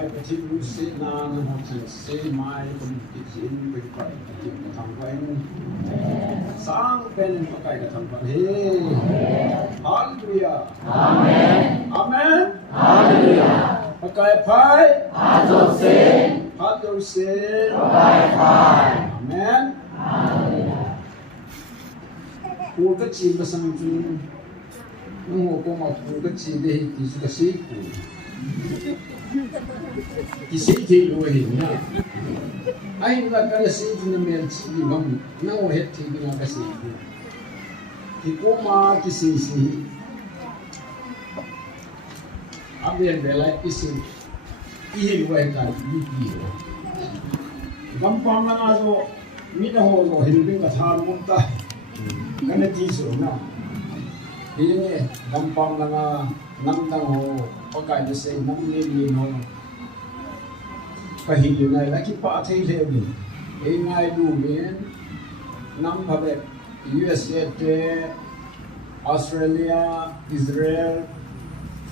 ไปประชิดรู้สินานะฮะเสียไม้คนกิจอินไปไกลกิจกระทำไว้สร้างเป็นประกายกระทำไว้เฮ้ฮาเลลูยาอาเมนอาเมนฮาเลลูยาประกายไฟฮาโดเซนฮาโดเซนประกายไฟอาเมนกูก็จีบมาสังจุนนุ่งกูมากูก็จีบได้ที่สุดก็สิกูที่สิ่งที่รู้เห็นนะไอ้เราก็เลยสิ่งที่นั่นเป็นสิ่งที่มันน่าเห็นที่นั่นก็สิ่งที่กูมาที่สิ่งอาเบียนเวลาที่สิ่งที่เห็นไว้กันยิ่งดีกำปั้นนั่นอาจจะมีแต่หัวเราเห็นเป็นกระทานมุตตากันที่สุดนะที่นี่กำปั้นนั่นน้ำตั้งหัวประกายจะเสียน้ำเลี้ยงหัวไปหินอยู่ในแล้วคิดป้าที่เลี้ยงเองไงดูเลี้ยงน้ำพับแบบ USA ออสเตรเลียอิสราเอล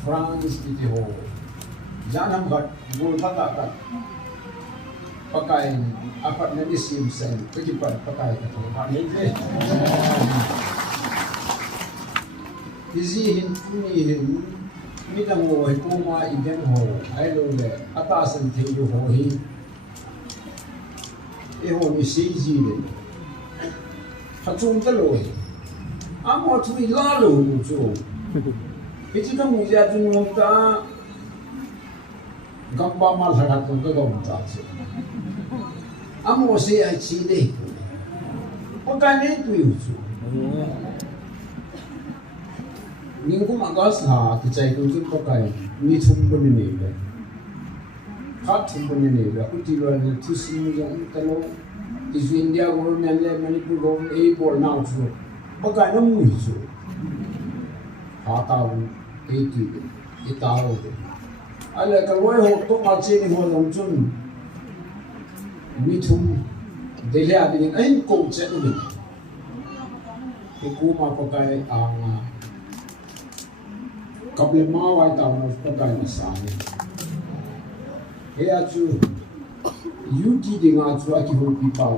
ฝรั่งเศสที่หัวจานทำกัดบูรพาตัดประกายอาปัตย์นี้ซิมเซนก็คิดป้าประกายกับหัวพันนี้เลยที่สิเห็นผู้นี้เห็นมีแต่หัวให้กูมาอีกเดือนหัวไอ้ลูกเลยอัตราสันติอยู่หัวหินไอ้หัวมีสีจีเลยถ้าจุ่มตะลุยอามาทุยล้าลูกจู่พิจิตรมุ่งจะจุ่มลงตากำบ้ามาหลักตรงก็กำตาจู่อามาเสียไอ้ชีเด็กพวกกันเนี่ยตุยจู่นี่กูมาก็สาที่ใจกูจุดประกายมีทุ่มบนนี้เลยข้าทุ่มบนนี้เลยอุทิศเลยทุกสิ่งอย่างตลอดที่สุดอินเดียกอร์เมนเลยมันนี่กูก็เอย์บอลน่าจู่ประกายน้ำมือจู่หาตาวุเอตุยเอตาวุอะไรก็ร้อยหกตัวมาเชนหัวลงจุนมีทุ่มเดียร์ดิไอ้กูเจ็ดเลยที่กูมาประกายอ่างกับเลมาไว้ตามนักประกายมาสายเฮ้ยจู่ยูทีดิ่งอาจู่อาคิโฮปีพาว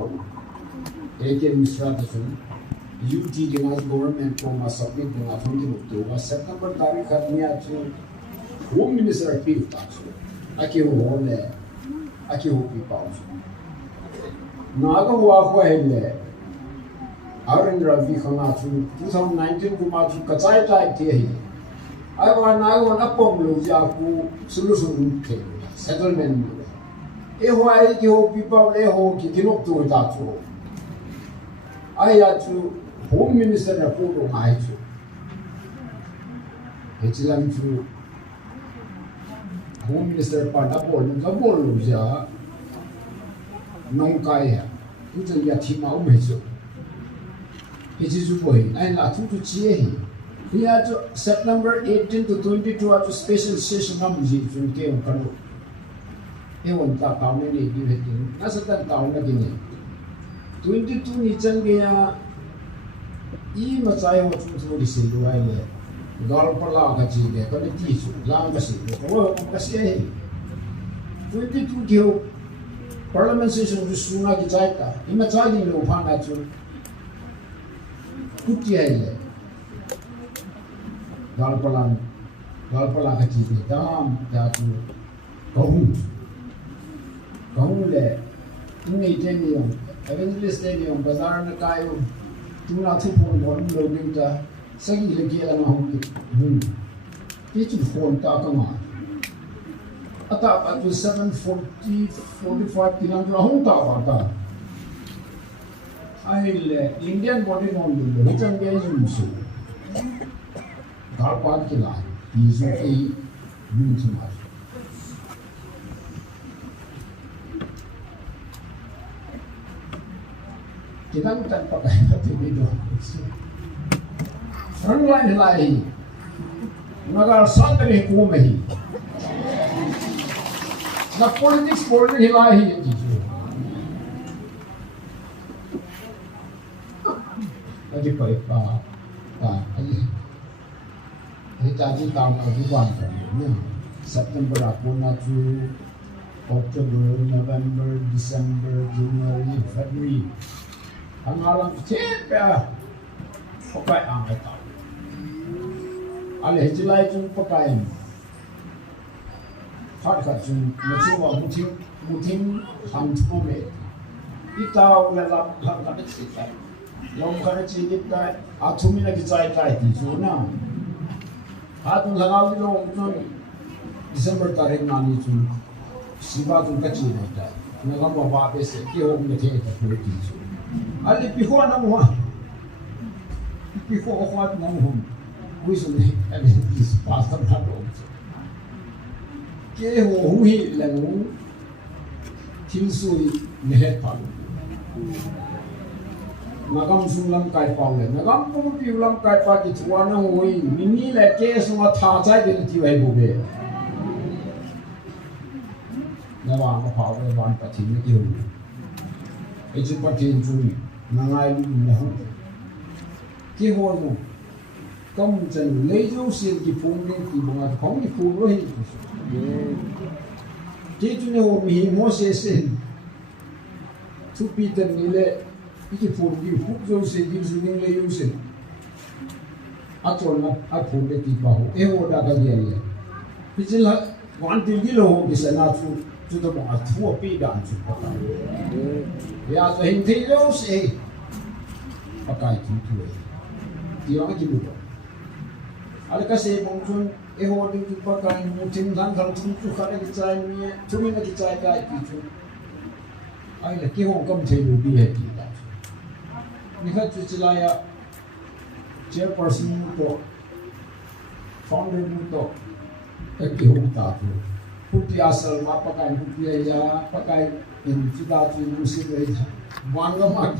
เอเกมิสราตุนยูทีดิ่งอาจู่ government พอมาสับมิดดิ่งอาจู่ที่มุกตัวว่าSeptember ตาริขัดนี้อาจู่ Home Minister ปีอุตาจู่อาคิโฮเลยอาคิโฮปีพาวจู่นาก็ว่าคุยเลยอารินราวีข้างอาจู่2019กูมาจู่กระจายใจที่เหี้ยไอ้วันนั้นวันนั้นผมรู้จักกู solution เขียน settlement เอ้หัวไอ้ที่หัวปีเป้าเอ้หัวที่กินออกตัวตาจูไอ้ยาจู home minister เนี่ยพูดตรงไหนจูเฮ้ยจิลังจู home minister ปาดับบอลรู้จักน้องกายฮะผู้จัดการทีมเอาไม่จูเฮ้ยจิจูบ่อยไอ้ล่ะทุกๆเชี่ย Here to September 18 to 22 at special session ng music from Keong Kano. Ewan ta taon na ni Divetin. Nasa tan taon na din. 22 ni Chan kaya I macay mo tutu di silu ay le. Gal pala ka chige ka ni tisu lang kasi. Ko kasi ay 22 kyo parliament session ju sunga ki chaita. I macay din lo phang na chu. Kuti ay le. Gal pala ka chige dam ya chu. Kahung le. Ini stadium, evangelist stadium, bazar na kayo. Tuna tupon mo ng loading ta. Sagi lagi ang mahong Dito phone ta ka nga. At at 7:45 tinang lahong ta pa ta. Ay le, Indian body no lulo. Hitang gaya yung muso. Garpad kila. Piso kay yung sumas. Kinantan pa kayo natin dito. Frontline hilahi. Nag-arsal ka rin kumahi. Na-politics po rin hilahi yung dito. Lagi pa ipa. Ay tadi taon kaguban ka niya. September ako na to October, November, December, January, February. Ang alam siyempre pakai ang ito. Alih July jung pakai. Fakat jung macam muting hantu me. Itaw lalap kadet sitai. Long kadet sitai. Atumi lagi cai di zona. Atun langaw dilo jung December tarik nani jung. Siba jung kecil dah. Nagam bawa besi kio mete tak boleh tisu. Ali piho na mo. Piho ako at mo. Gusto ni ali is pastor na do. Ke ho hui lang tisu nehet pa. Nagam sulam kai pa le. Nagam ko piulam kai pa ki tuwa na hui. Mini le ke suma tha chai de ti wai bu be. Nawang ko pa we wan pa tin ki hu. Itu patin jui nangai lu hu ki ho no kom chen le ju sin ki phung ni ki bunga khong ni phu ro hi ki tu ne ho mi mo se sen tu pi ten ni le ki phu ki hu jo se ki su ni le yu sen a chon na a phu le ki ba ho e ho da ga ye le pi chin la wan ti ki lo ho ki sa na chu chu to ba thu pi dan chu pa ta ya so hình thị đâu sẽ pakai tu dia orang jibu ada kasih mungkin ehor di pakai mungkin dan kalau tu kada kicai ni cumi nak kicai kai itu ai lagi hong kam thei lu bi hai kita ni khat chu chilaya chairperson to founder to ek hong ta tu puti asal ma pakai puti ya pakai in sudah tu musik dari bangga mak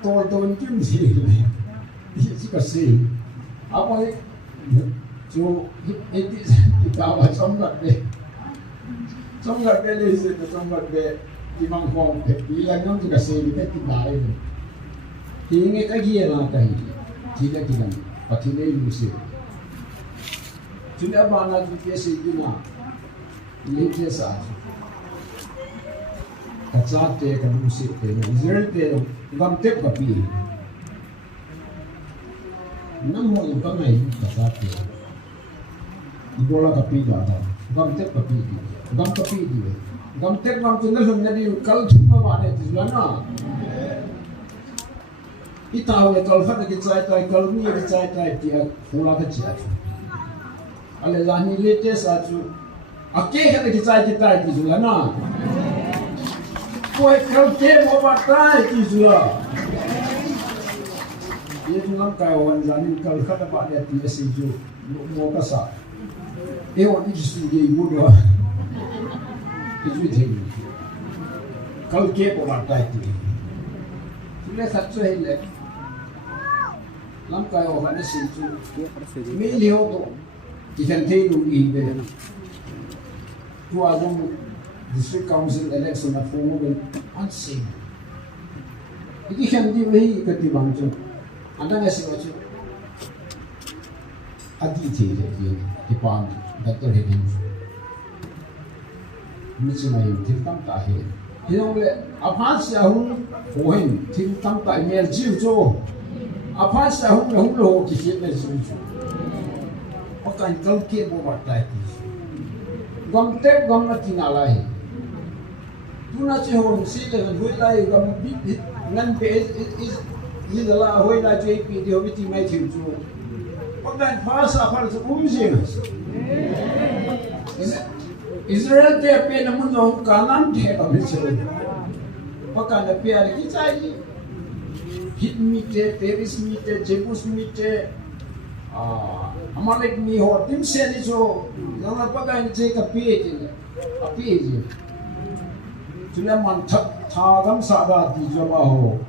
tol kim sih ini kasih apa ni jo itu kita macam nak le se sombat be di mangkong bila nam juga sih kita tidak ini ini kaji lah kaji tidak pati le musik sudah bana tu biasa guna ini biasa kacate kan musik te Israel te gam te papi namo yung kamay kacate ibola kapi data gam te papi di gam te gam tunda sumna di kal chuma bane tislana itaw le kal fat ki chai tai kal ni ki chai tai ti khula ka chi achu ale lani le te sa chu ake ka ki chai ti tai tislana Kau kerja mau pakai kisah. Dia cuma kawan jalan kalau kata pak dia tidak sejuk mau kasar. Orang itu sudah ibu doa. Itu tinggi. Kalau kerja mau pakai itu. Sudah satu hele. Lam kawan dia sejuk. Milih tu. Kita tinggal di ini. Tua jom District Council election na formo ben unseen. Iki hindi wahi katimbang jo. Anda ngasi ngaji. Adi thi di pan Dr. Hedin. Misi mai tiltam ta he. Hidong le aphan sia hun hoin tiltam ta email jiu jo. Aphan sia hun lo ki hit na jiu jo. Pakai kal ke bo batai ti. Gam te gam na tinalai. Tuna si hong si le hui lai gam bit ngan pe is ni la hui lai JP di hobi ti mai thiu chu pakan phasa phar su si Israel te pe na mun no kanan the ka mi chu pakan pe ali ki chai hit mi te Paris mi te Jebus mi te amalek mi ho tim se ni chu na pakan je ka pe ti Sudah mantap thagam sada di jama ho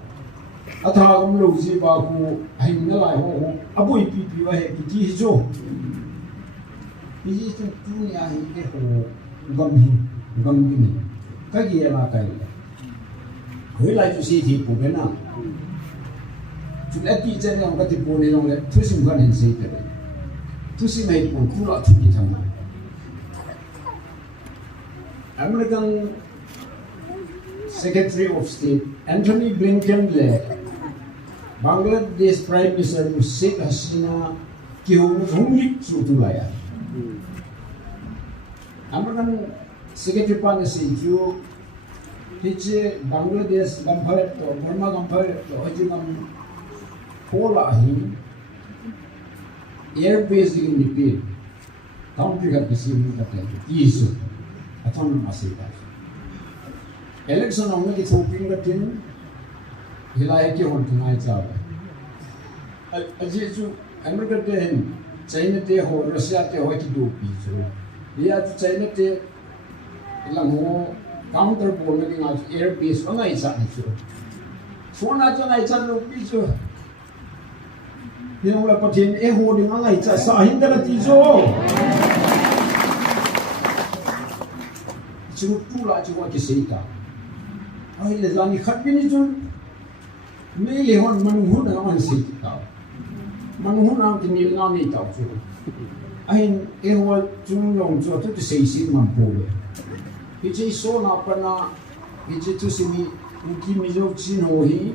athagam lo ji ba ku hin na lai ho abui pi wa he ki jo tu ya hi ke ho gam ni ka gi la kai hoi lai tu si thi pu be na sudah ti chen yang ka ti pu ni long le tu sim kan hin se te tu si mai pu ku la tu ki thang American Secretary of State Anthony Blinken le Bangladesh Prime Minister Sheikh Hasina ki humlik sutulaya. American Secretary Pan se ju hiche Bangladesh gampar to Burma gampar to hajingam pola hi air base in Nepal country ka pisim kate isu autonomous state. Election हमने की थोपिंग का टीम हिलाए के होने की नहीं चाहे अजय जो अमेरिका ते हैं चाइना ते हो रशिया ते हो की दो पीछे ये आज चाइना ते लंगो काउंटर बोलने की आज एयर बेस वाला ही चाहे जो फोन आज नहीं चाहे दो पीछे ये वाला पटेन ए हो डी वाला ही चाहे साहिंद का तीजो जो पूरा जो वाके सेता ai le zani khat bin chun me le hon man hu na man si ta man hu na ti ni na ni ta chu ai e ho chung long chu tu sei si man po le hi chi so na pa na hi chi tu si ni ki mi jo chi no hi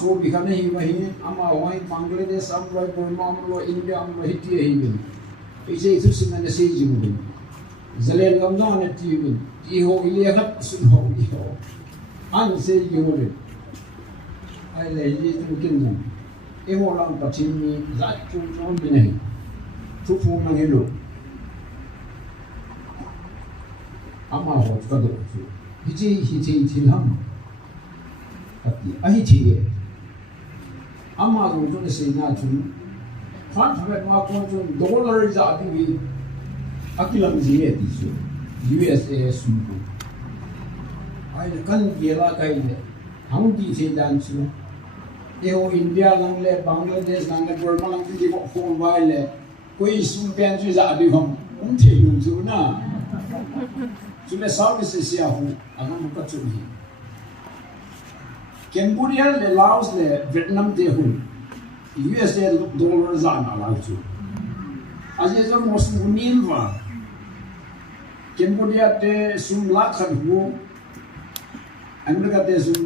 so bi ka nei ma hi ama hoi Bangladesh am roi Burma am roi India am roi ti hi bin hi chi tu si na sei ji mu zalen gam na ne ti bin ti ho ile khat sun ho i ho an se yore ai le yi tu kin na e ho lang pa chin ni za chu chon bi nei tu fu ma nge lo ama ho ka do chu hi ji thi lam ati ai thi ye ama zo jo ne se na chu fan phwe ma ko chu dollar za ti wi akilam ji ye ti chu USA su ai kan gela kai le hang ti se dan chu eo India lang le Bangladesh lang le Burma lang ti ko phone vai le koi sum pian chu za bi hom thi lu chu na chu le service sia hu anam ka chu hi Cambodia le Laos le Vietnam te hu USA dollar za na la chu aje zo mos munin wa Cambodia te sum la khan hu America te sum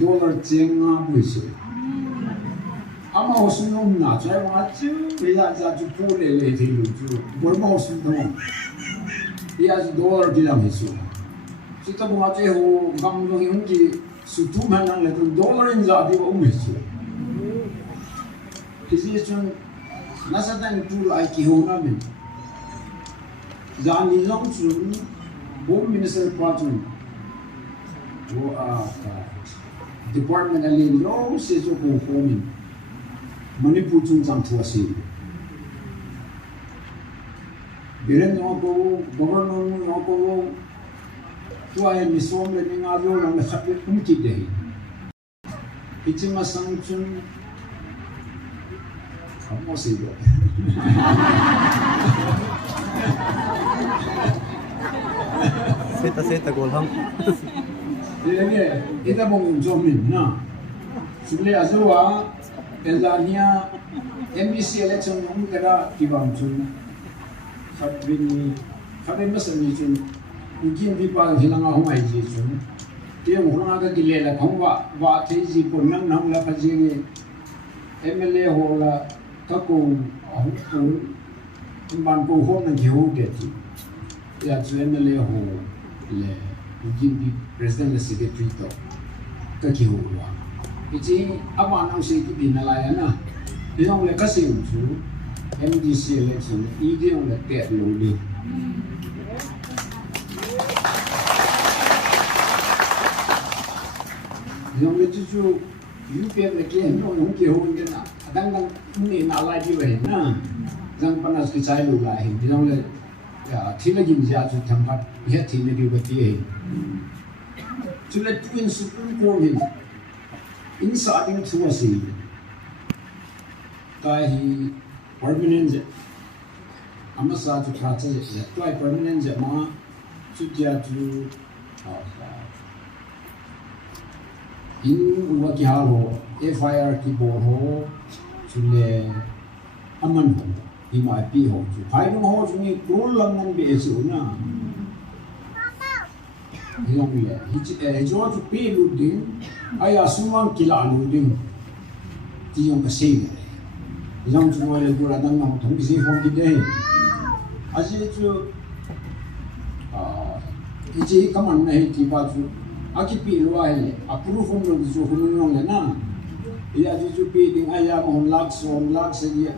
dollar chenga buise ama osum na chai wa chu ya za chu pu le le thi lu chu Burma osum no ya dollar di lam hisu sita bu ate ho gam lo yung ki su tu man nang le dollar in za di wa hisu kisi chun nasa tan tu lai ki ho na men za ni long chun home minister patun wo department ali lo se jo ko komin Manipur chung chang thua si biren no ko governor no ko tua e mi som le ninga lo na khat le kum ki de ichima sang chun amo se do Seta gol ham. Ini kita mungkin zomin na. Sulle azwa Tanzania MBC election ng kera kibam chun. Khabin masami chun. Ugin di pa hilanga humai ji chun. Tiang hunanga ka gilela khongwa wa thei ji ko nang nang la phaji MLA ho la ka ko hu ko ban ko ho na geu de ti. Ya chu MLA ho le ugin di president le secretary to ka ki ho wa ichi ama nang se ki bin la ya na yong le ka sim chu MDC election i de on le te lo ni yong le chu UPM le ke no yong ki ho nge na dang dang ni na la di we na jang panas ki chai lu la hi yong le ya thila gin ja chu tham phat he thine di ba ti chu le twin supreme court hi inside in to us kai hi permanent amasa chu kha che ya kai permanent ja ma chu ja chu in wa ki ha lo FIR ki bo ho chu le aman ho hi ma pi ho chu phai no ho chu ni kul lang nan be su na Yang le jo tu pi lu ding ai asumang kila lu ding ti yang kasih yang cuma le gula dan nak thong si hong ki deh aje tu iji kaman nahi ti ba tu aki pi lu ai approve hong lu jo hong lu le na ya ju pi ding ai ya mon lak se dia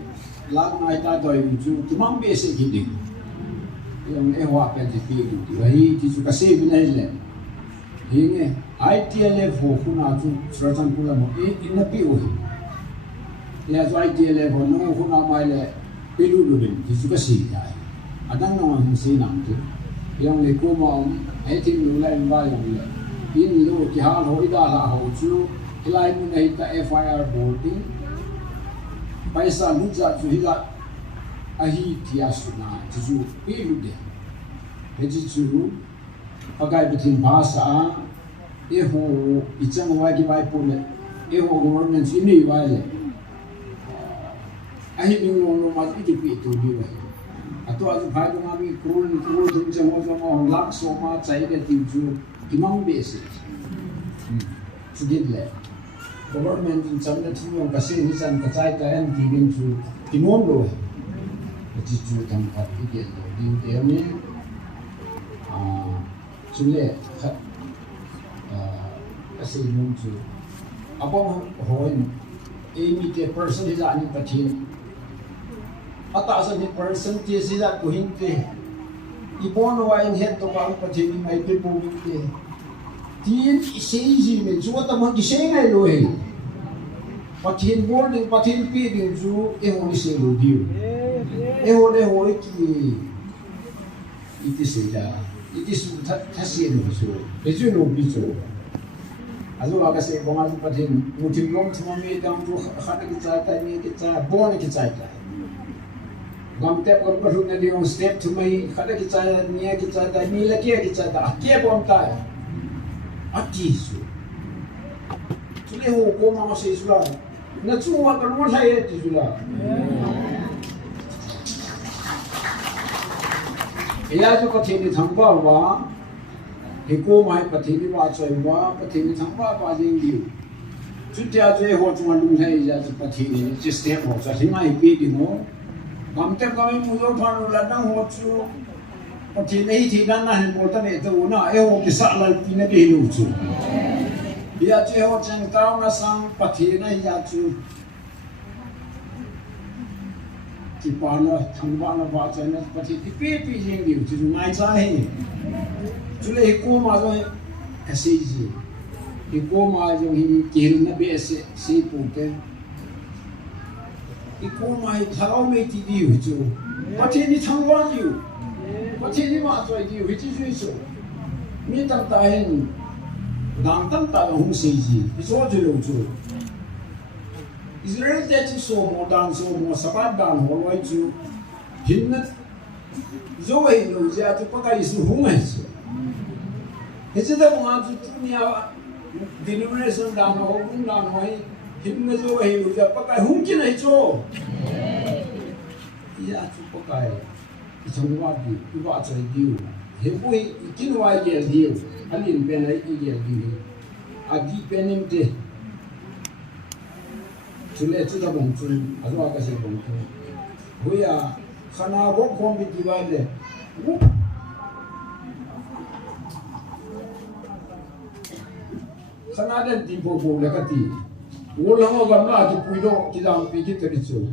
lak nai ta doi ju ti mang be se ki ding yang ehwa pe ti pi lu ti ai ti ju kasih binai le Ini ITLF ho kuna tu seratan pula mo ina pi o ya tu ITLF ho no kuna mai le pilu lu din ti suka si ya adang no ang si nam tu yang le ko mo ai tin lu lai ba yang le in lu ki ha ho ida la ho chu ilai mu nei ta FIR boarding paisa lu za tu hila ahi tia suna tu ju pilu de heji chu pakai betin bahasa, eho icang wajib baik pun, eho government ini baik. Ahi bingung nomor itu dia. Atau ada baik kami kurun tu macam lak soma cai dia tuju, kimang besi. Sedih le. Government macam tu yang kasih hisan kacai kain kini tu kimong doh. Jadi tempat itu dia ni. Sule kasi nung tu abang hoin ini ke person hila ni patin atas ni person ke sila kuhin ke ipon wain het to ka patin mai pe pu ke tin seji men ju ta mang ki se ngai lo he patin boarding patin pi ding ju e ho ni se lo diu e ho le ho ki iti se ja Itu sudah kasih ni so, itu no bizo. Azu agak saya pengaruh patin, mungkin long cuma medan tu khana kita ni kita bon kita. Gamte kalau perlu nanti on step tu mai khana kita ni lagi kita akia bon ta. Ati so. Tule ho koma masih sulah. Na cuma kalau saya tu sulah. Ia tu pathini thangba wa hiko mai pathini wa choi wa pathini thangba wa jing diu chutia je ho chuma lung hai ja tu pathini system ho sa thima hi pi di mo gamte kami mu yo thanu la dang ho chu pathini hi thi dan na hin mo ta ne tu na e ho ki sa la pi ne de lu chu ia je ho chang tao na sang pathini ya chu Kipana thangba na ba chai na pati pi jing diu chu ngai cha he chule ko ma jo kasi ji ko ma jo hi kil na be se pu te ko ma hi thao me ti diu chu pati ni thangwa diu pati ni ma choi diu hi chi sui so mi tam ta hen dang tam ta hung se ji so ju lo chu Israel jadi semua dan semua sahabat dan orang itu hinat zoe itu jadi pakai isu hungai itu. Itu dah mengacu dunia denomination dan orang dan orang hinat zoe itu jadi pakai hungkin itu. Ia itu pakai itu wadi itu aja dia. Hebui ikin wajib dia. Alin penai dia dia. Adi penim deh. Sule tu dah bongsu, azu agak sih bongsu. Huya, karena wok kom biti wale. Karena ada timpo po lekati. Ulang agam lah tu puido kita pikir tericu.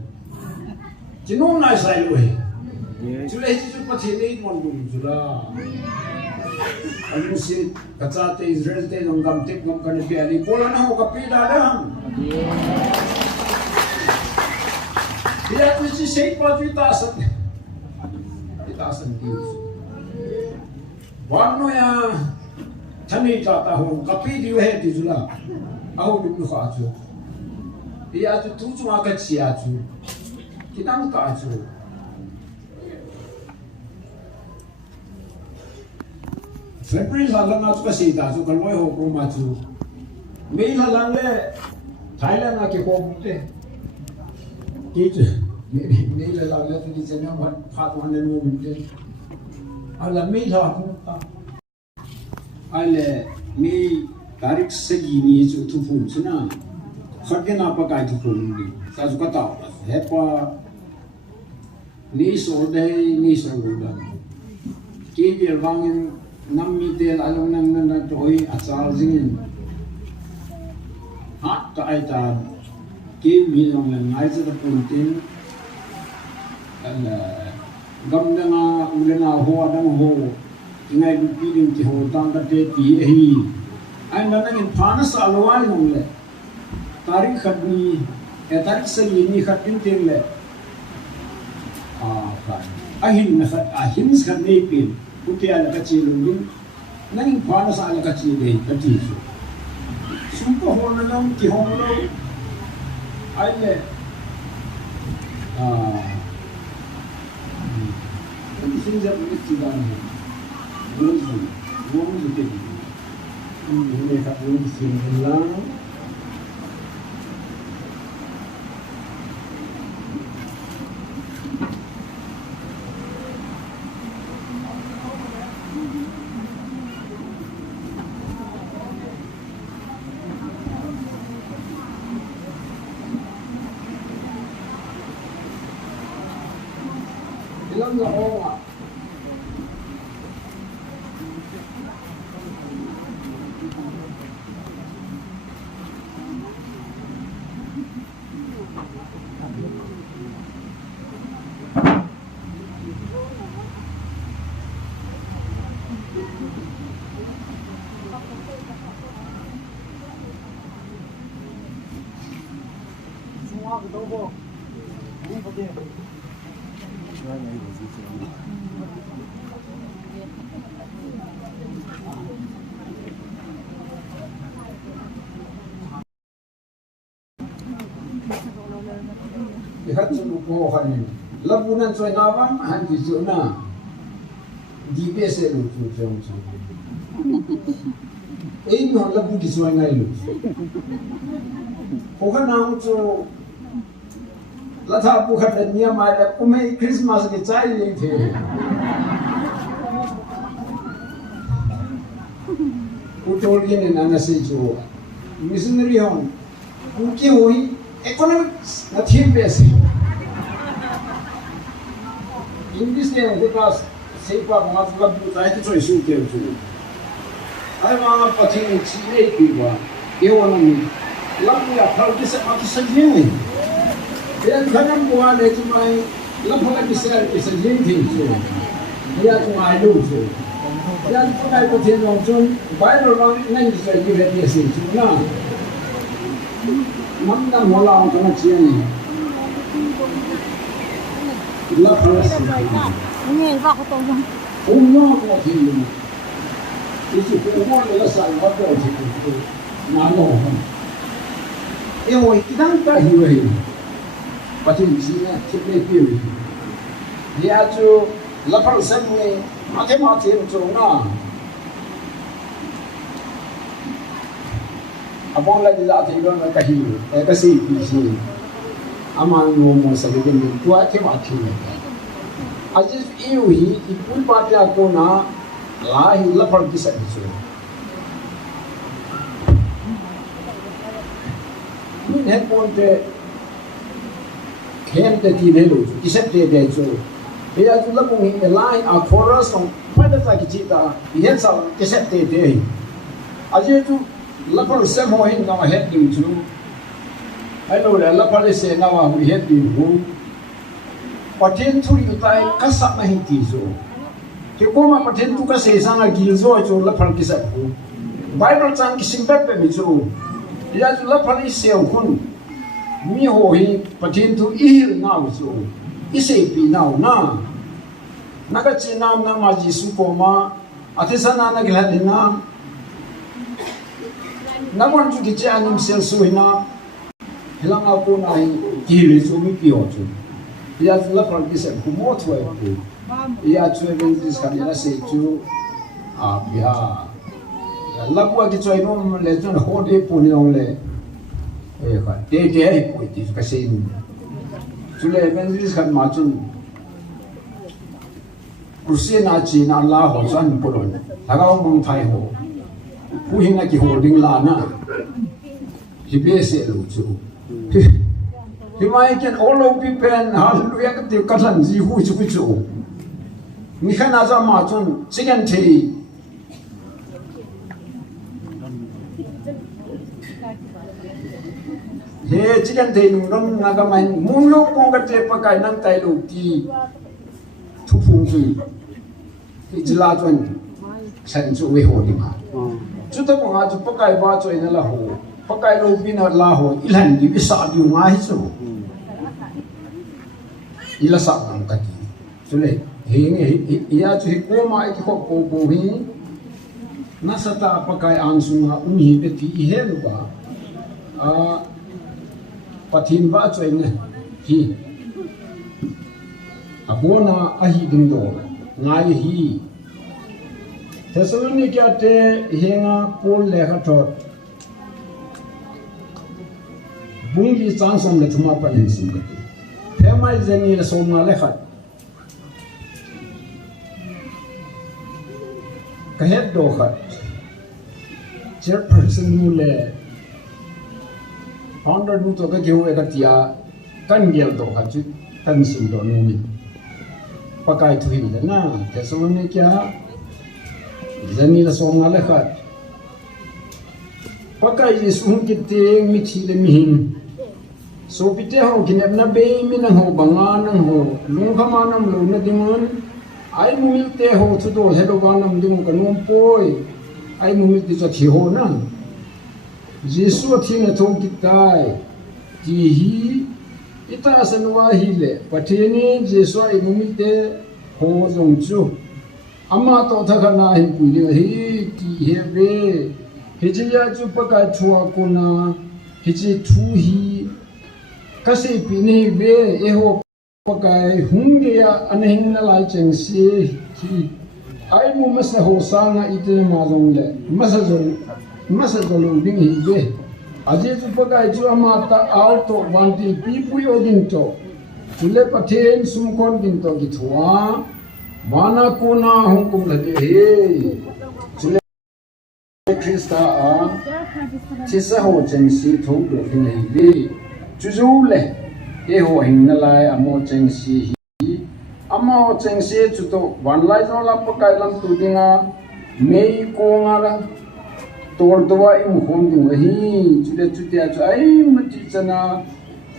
Jenuh nai saya lohe. Sule itu pasti ni mon bulu sudah. Anu si kacate Israel te nongam tek ngam kan piali. Bola na ho kapida dah. Dia tu si siapa tu itasan dius. Wano ya thani ta tahun kapi diu he di jula. Aku di kha chu. Dia tu cuma kecil chu. Kita muka chu. Februari halang atu kasi ta chu kaloi ho ko ma chu. Mei halang le Thailand na ke ko bute. Gitu, ni le la le tu di channel phat wan le mo min de. Ala mei la ko ta. ale mi tarik segi ni chu thu phum chuna khadena pa kai thu phum ni sa chu ka ta hepa ni so dei ni so da ki dir wangin nam mi tel along nang na toi achal jingin ha ta ai ta ki mi long la ngai chu da pun tin ala gam na ulena ho adang ho ngay bị đi đường thì hồ tăng cái tết tí ấy anh đã nói phá nó sợ lo ai không lẽ tarik khát ni tarik xây ni khát tin tiền lẽ phải ahin khát ni pin cũng kia là cái gì luôn nhưng nói phá nó sợ là cái gì đấy cái gì rồi chúng có hồ nó không thì hồ nó anh lẽ cái gì ra cái gì đó Vamos ter ini kat ini sembilan bilang nggak orang lihat semua kan labunan soal nawam hanti zona di bese lu jom ini hon labu di soal ngai lu ko kan nang cho la tha bu khat nia ma da kumai Christmas ke chai le the utol gin na se cho missionary hon uki hoi economics na theme base English ne de class sei pa ma la bu tai to choi su ke chu ai ma pa thi chi nei pi wa e wona mi la bu ya phal ki sa ma ki sa yin Yan kanam buwa le tu mai la phala ki sa yin thi chu ya tu ai lu chu yan tu ai ko thiên long chun bai lo lang nang ki sa yi le ti si chu na nam na mo la ko na chi ni la phala si nghe vào cái tôi không ông nó có thì cái sự cố gắng là sai quá rồi thì mà nó em ơi cái đang ta hiểu rồi và thì gì nè thì cái biểu thì à chú là phải xem nghe mà thế mà tiền chỗ nào à bọn lại đi ra thì nó là cái hiểu cái gì à mà ngô mà sao cái mình tua thế mà tiền Ajis iu hi ipul patia ko na lahi lapar kisa isu. Min het ponte kem te ti nelu kisep te de so. Ia tu lapung hi lahi a chorus on pada ta kichita yen sa kisep te de. Ajis tu lapar sem ho hin na het ni tu. Ai lo la lapar se na wa hu het ni hu. Paten tu yutai kasap mahi tizo. Kekoma paten tu kasih sangat gilzo ajo lapar kisah ku. Bible cang kisimpet pemicu. Dia tu lapar iseu kun. Mi hohi paten tu ihil nau jo. Isepi nau na. Naga cina na maji sukoma. Atisana na giladina. Namun tu kicia anim sel suhina. Hilang aku nai kiri jo mi pio jo. Ia tu lapar kisah kumot wa itu. Ia tu evangelis kami na se tu biha. Lapu agi tu ino le tu na hode puni ole. Kan te ai pui tu kasih ini. Tu le evangelis kami macam kursi na ci na Allah ho san pulon. Tagaw mong thai ho. ผู้หิงอากิโหดิงลานะฮิเบเสลูจูฮิมาเกนโอโลปิเพนฮาลูยากติกัลันจีฮูจูจูมีขนาดจะมาจนสิกันทีเฮ้จิกันทีนุ่งน้องนักมันมุงลูกมองกันเจ็บปากไก่นั่งไตลูกที่ทุกฟุงจุยที่จิลาจนฉันจะเวโหดิมาจุดที่ผมอาจจะปากไก่บ้าจอยนั่นละโหปากไก่ลูกบินละโหอีหลันดิวิสาดิวง่ายสุดอีละสักนั่งกันทีสุดเลยเฮ้ยอีอาจุฮิโกมาอีกข้อโกโกฮีน่าสตาปากไก่อันสุงาอุ้มฮีเปตีอีเฮลูกาปฏิบัติตัวเองฮีอาบัวน่าอาฮีดึงโดง่ายฮีเทศนุนิกาเตเฮงาปูเลขัดทอดบุ้งกีจังสมเลทุมาปันหินสิงกันเทไม่เจนี่เลสมนาเลขัดกระเฮ็ดโดขัดเจ้าพระสิงห์มูเล100 nu to ka geu ekatia kan gel to ka chu tan sim do nu mi pakai thu hi na te so ne kya zani la so nga le khat pakai ji sum ki te mi thi le mi hin so pite ho kinep na be mi na ho banga na ho lung khama nam lo na dingon ai mu mi te ho thu do he do ga nam ding ka nom poi ai mu mi ti cho thi ho na Yesu athina thong kitai ti hi ita sanwa hi le pathini Yesu ai mumite ho jong chu ama to thakana hi puli hi ti hebe hijiya chu paka thua kona hiji thu hi kasi pini be eho pakai hungia anhin na lai cheng si hi ai mu masa ho sanga ite ma jong le masa jolong ding hi be aje chu pakai chu amata auto wanti pipu yogin to chule pathen sumkon din to ki thua mana kona hukum la de he chule krista a chisa ho chen si thong do ding hi be chu zu le e ho hin na lai amo chen si hi amo chen si chu to wan lai zo la pakai lam tu dinga mei ko nga la tor towa im khom ding hi chule chutia chu ai mati chana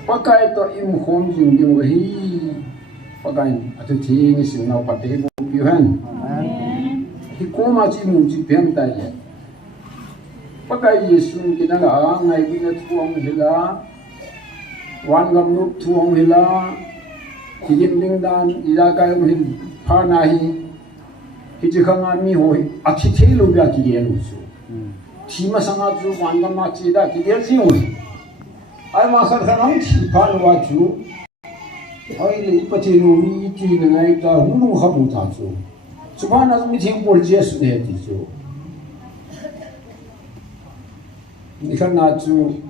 pakai to im khom ding hi pakai atu thi ni sin nau pate bu pi han hi ko ma chi mu chi pem tai le pakai yesu ki na la ngai bi na thuang hila wan gam nu thuang hila ki dim ding dan ila kai hin pha na hi ki chi khanga mi ho athi the lu bya ki ye lu su Tima sangat tu wanda mati dah kita ziun. Ay masar kanang tipan waju. Ay le ipati nuri iti nangai ta hulu kamu tahu. Subhan azam meeting boleh sudah itu. Ikan naju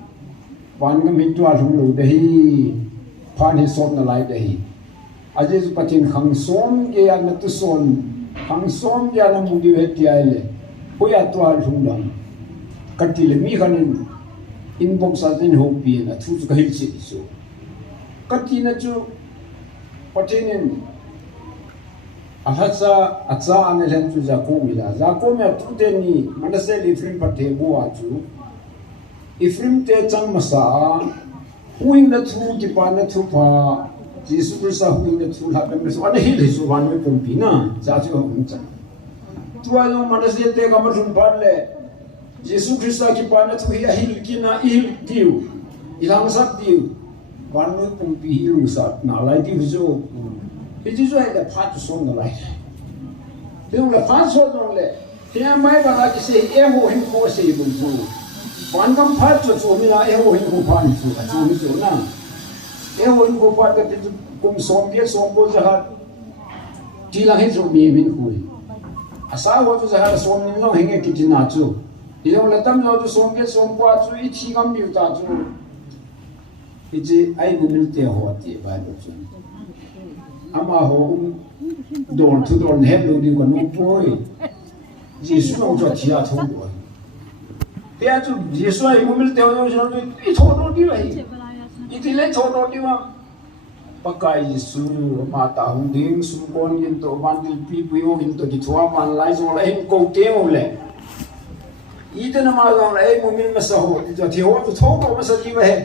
wanda mitu alhulu dahi pan hisop nalai dahi. Aje supatin hang som gaya natu son hang som gaya namudi heti aile. Hoya tu alhulu. Kati le mi kanin inbox atin hopi na thu chu kahil chi so kati na chu patinin ahatsa atsa anelen chu zakomi tu te ni manasel ifrim pathe bo aju ifrim te chang masa huing na thu ki pa na thu pa Jesu Christ huing na thu la kan so ana hil so wan me pompi na ja chu hum cha tu ayo manasel te kamar sun parle Yesu Krista ki pana tu hi ahil kina il tiu ilang sak tiu wan nu pumpi hilu sat na lai tiu zo it is like the part to song the light tu la fa so dong le tia mai ba la ki se e ho hin ko se bu zu wan kam part to so mi la e ho hin ko pan zu a zu mi zo na e ho hin ko pa ka ti kum som ge som bo za ha ti la hin zo mi min hui asa ho tu za ha som ni no hin ki ti na zu 이런 라담 나도 송게 송과 주 이치감 미우다 주 이제 아이고 밀때 호티 바도 주 아마 호 돈 투돈 햄로 디고 노포이 예수 농조 지야 통고 thế à chú Giêsu ai muốn tiêu nhau cho nó ít thôi đâu đi vậy ít thì lấy thôi đâu đi mà pakai Giêsu mà ta hùng điên sum con yên tổ ban đi pi pi yên tổ cái thua ban lại rồi lại câu tiêu lại ít nó mà rồi lại muốn mình mà sao thì thiếu thôi đâu mà sao đi vậy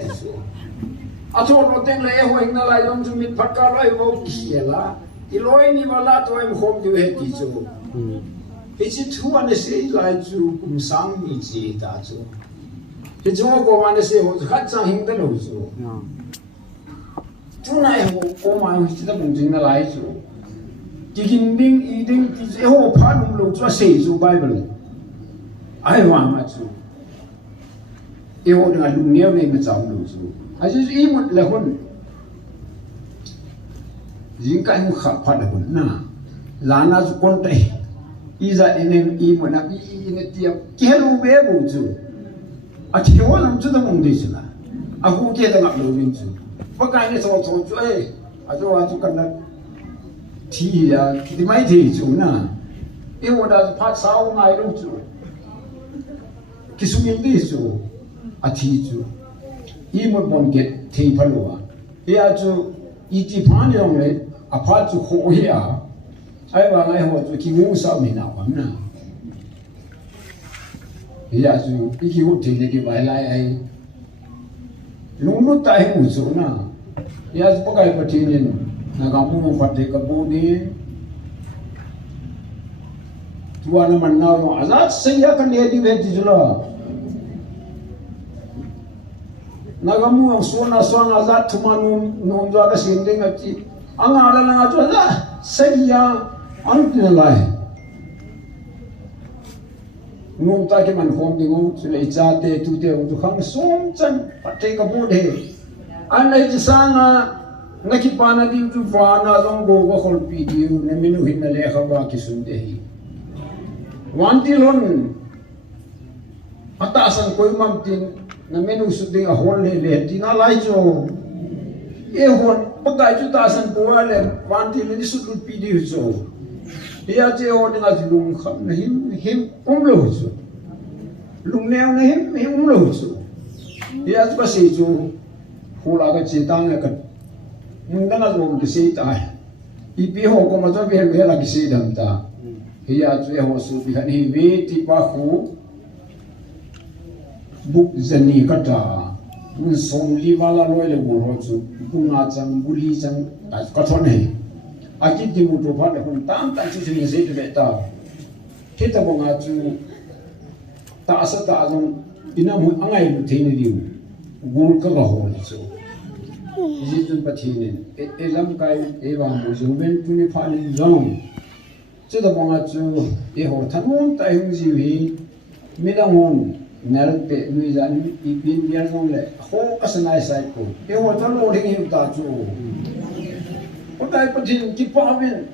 à thôi nó tên lại hồi nó lại giống như mình phát cái lại vô kia là cái lối này mà là tôi em không chịu hết thì chú cái chỉ thua anh sẽ lại chú cũng sang như gì ta chú cái chú có anh sẽ họ khát sang hình đó rồi chú chú này họ có mà họ chỉ là muốn chính là lại chú cái kinh điển ý định cái họ phá đúng lúc chú sẽ chú Bible ai hoàng mà chú cái họ đang luôn nhiều này mà cháu lúc chú ai chú ý một là hôn riêng cái một khắp phát là hôn na là na chú con tay iza enen I mo na ine tiap kelo bebo chu a thiwa lam chu da mong di chula a hu ke da ngap lo win chu pa kai ne so chu a chu kan na thi ya ti mai thi chu na e wo da phat sao ngai lo chu ki su min di chu a thi chu I mo bon ke thi phalo a ya chu I ti phan yong le a phat chu ho ya ai bảo ai hỏi tôi khi ngủ sao mình nào lắm nào bây giờ chú cái khi ngủ thì cái bài lại ai lúc lúc tại ngủ xuống nào bây giờ có cái bát thiên là kamu mau phát cái bố đi tuan mình nào azat saya kan dia di bed di sana na kamu yang suana suana azat cuma nom jaga sendiri ngati angala lang atu azat saya anh tin lại nôm ta cái mình không đi ngủ chỉ lấy cha tê tu tê tu khang sôm chân bắt tay cái bút hè anh lấy chỉ sang na khi pa na đi tu pha na dong go go khol pi đi nên mình hình là lẽ khâu cái sum tê hi one till one atasan koi mam tin na menu suding a hol le tin a lai cho e hon pakai chu ta san po le one till ni sudut pi đi cho dia je o dengan lung kham na him lo chu lung neo na him lo chu dia tu pasai chu hula ka chi tang ka mun dana zo ki sei ta I pi ho ko ma zo bi he la ki sei dam ta dia tu e ho su bi ni vi ti pa khu buk zani ka ta mun som li wala loi le bo ho chu bunga chang buli chang ka thon he akit di mutu pha da hun tam tan chu ni sei de ta kita bonga chu ta asa ta azong ina mu angai lu theini diu gul ka ga ho chu ji tun pa thini e lam kai e wa mu ju men tu ni pha ni zong chu da bonga chu e ho thanon ta hung ji wi mi da hon nal pe lui zan I bin yer zong le ho ka sanai sai ko e ho ta lo ring hi ta chu pakai patin ki pawin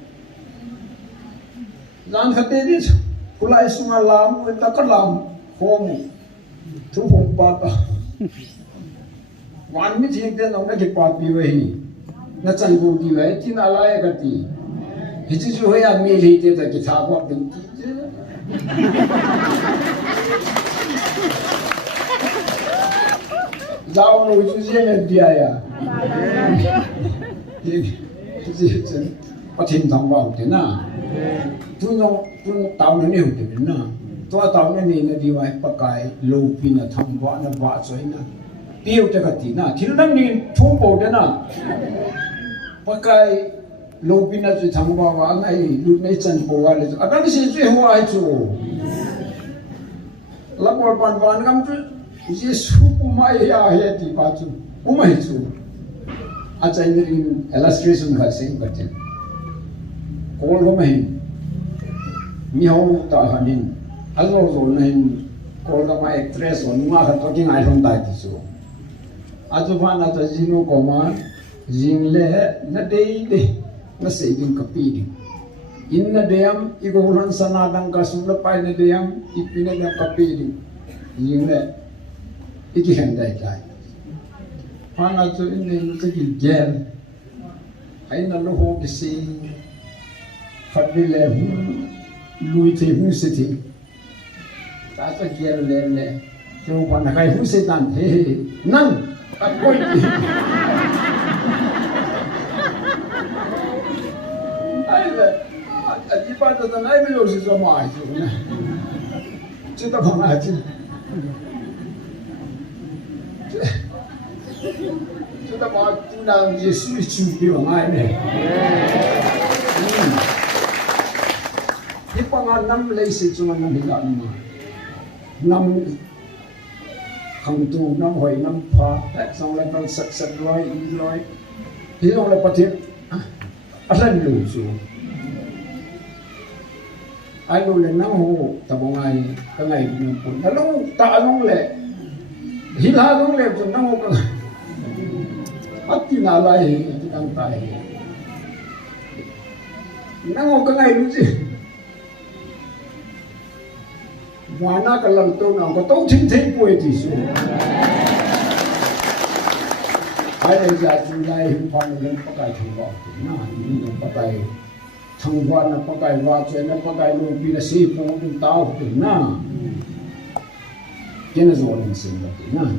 zan khate di kulai sunga lam ta ka lam hom thu hom pa ta wan mi thik den na ki pa pi we hi na chan gu di we tin ala ya ka ti hi chi ju ya mi li te ta ki tha kwa bin ti zao no ju je ne dia ya có thêm thằng vào thế nào tôi tao nó nhiều thế nào tôi tao nó này nó đi vào bắt cái lô pin là thằng vợ nó vợ rồi nè tiêu cho cái tí nào thì nó nên thua bộ thế nào bắt cái lô pin là rồi thằng vợ này lúc này chân bộ vào rồi à cái gì chuyện hoa chứ là một bản văn ngắm chứ Yesu kumai ya hết thì bao nhiêu kumai chứ acha in illustration kha sem katen kol go mai mi ho ta hanin azo zo nain kol ga ma actress on ma kha to king ai hon dai ti so azo ba na ta jino ko ma jing le na dei de na se bin ka pi di in na deyam I go ran sana dang ka sum la pai na deyam I pina da ka pi di jing le I ki hen dai kai Hana tu ini tu gel, aina lo ho kisi, fadile lui te hu siti, ta gel le le, so quan là cái hú setan he năng cắt quay ai là đi bắt được thằng ai mới được sự mai chứ nè chứ ta không ai chứ chứ ta bảo chúng ta Giêsu chịu biểu ai này đi qua ngàn năm lấy sự chúng ta đi làm mà năm không tu năm hồi năm phá xong lại bằng sạch sạch loi thì xong lại bắt thiệt anh lùi xuống anh lùi lên năm hồ tập một ngày cái ngày cũng đã lúc ta lúc lệ hi la lúc lệ chúng năm hồ cái bắt thì nào lại thì đang tài năm hồ cái ngày lúc gì và nó cái lần tôi nào có tốt chính thế quê thì xuống ai đây ra chúng ta hình phạt lên bắt cái thằng bò nó những cái bắt cái thằng quan nó bắt cái va chuyện nó bắt cái luôn bị là xì phố chúng tao thì na cái nó rồi mình xem được na